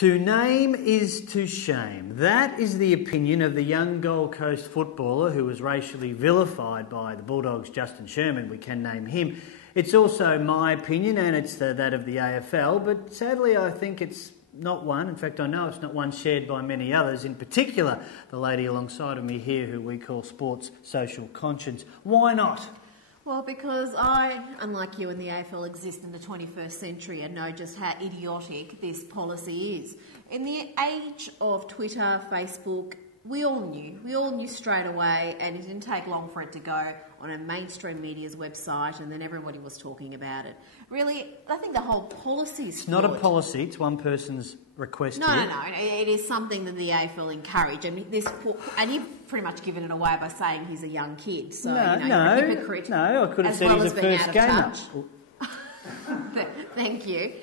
To name is to shame. That is the opinion of the young Gold Coast footballer who was racially vilified by the Bulldogs Justin Sherman. We can name him. It's also my opinion, and it's that of the AFL, but sadly I think it's not one. In fact, I know it's not one shared by many others, in particular the lady alongside of me here who we call Sports Social Conscience. Why not? Well, because I, unlike you and the AFL, exist in the 21st century and know just how idiotic this policy is. In the age of Twitter, Facebook, we all knew straight away, and it didn't take long for it to go on a mainstream media's website, and then everybody was talking about it. Really, I think the whole policy is flawed. It's not a policy, it's one person's request. No, it is something that the AFL encourage. I mean, and you've pretty much given it away by saying he's a young kid, so you're a hypocrite. No, I could have said he's a first gamer. Thank you.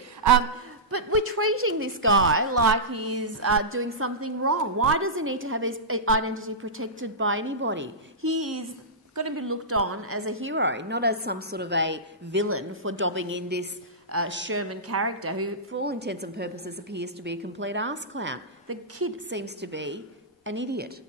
But we're treating this guy like he's doing something wrong. Why does he need to have his identity protected by anybody? He is going to be looked on as a hero, not as some sort of a villain for dobbing in this Sherman character who, for all intents and purposes, appears to be a complete arse clown. The kid seems to be an idiot.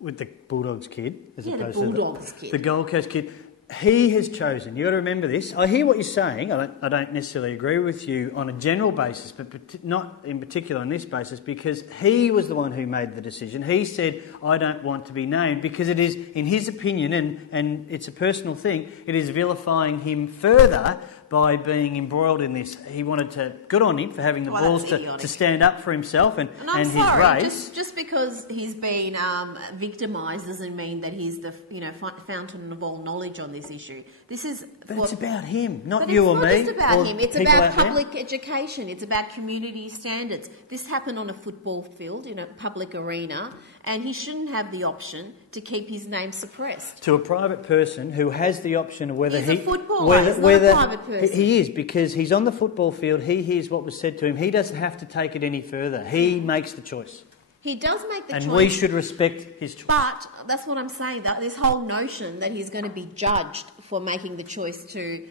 With the Bulldogs kid, as opposed the Bulldogs to kid. The Gold Coast kid. He has chosen. You've got to remember this. I hear what you're saying. I don't necessarily agree with you on a general basis, but not in particular on this basis, because he was the one who made the decision. He said, I don't want to be named, because it is, in his opinion, and it's a personal thing, it is vilifying him further by being embroiled in this. He wanted to, good on him for having the balls to stand up for himself and his race. Just because he's been victimised doesn't mean that he's the fountain of all knowledge on this issue. But it's about him, not you or me. It's not just about him. It's about public education. It's about community standards. This happened on a football field in a public arena, and he shouldn't have the option to keep his name suppressed. To a private person who has the option of whether he's a footballer. He's not a private person. He is, because he's on the football field. He hears what was said to him. He doesn't have to take it any further. He makes the choice. He does make the choice. And we should respect his choice. But that's what I'm saying, that this whole notion that he's going to be judged for making the choice to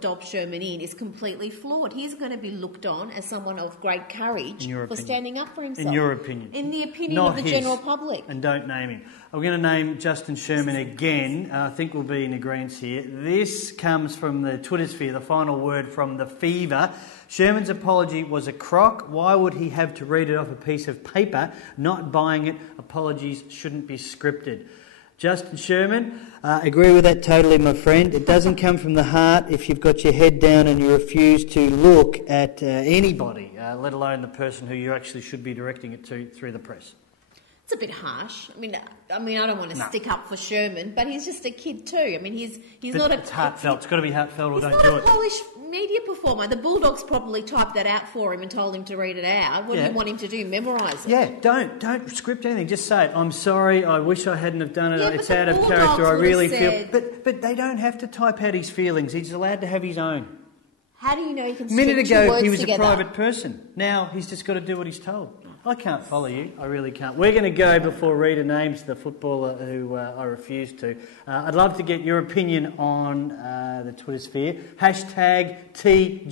dob Sherman in is completely flawed. He's going to be looked on as someone of great courage for standing up for himself. In your opinion. In the opinion of the general public. And don't name him. I'm going to name Justin Sherman again. I think we'll be in agreement here. This comes from the Twitter sphere, the final word from the Fever. Sherman's apology was a crock. Why would he have to read it off a piece of paper? Not buying it. Apologies shouldn't be scripted. Justin Sherman, agree with that totally, my friend. It doesn't come from the heart if you've got your head down and you refuse to look at anybody, let alone the person who you actually should be directing it to through the press. It's a bit harsh. I mean, I don't want to stick up for Sherman, but he's just a kid too. I mean, he's not a... It's heartfelt. It's got to be heartfelt or don't do it. He's not a polished media performer. The Bulldogs probably typed that out for him and told him to read it out. What do you want him to do? Memorise it? Yeah, don't script anything. Just say it. I'm sorry. I wish I hadn't have done it. It's out of character. I really feel... But they don't have to type out his feelings. He's allowed to have his own. How do you know he can string two words together? A minute ago, he was a private person. Now he's just got to do what he's told. I can't follow you. I really can't. We're going to go before Rita names the footballer who I refuse to. I'd love to get your opinion on the Twitter sphere. #TGO.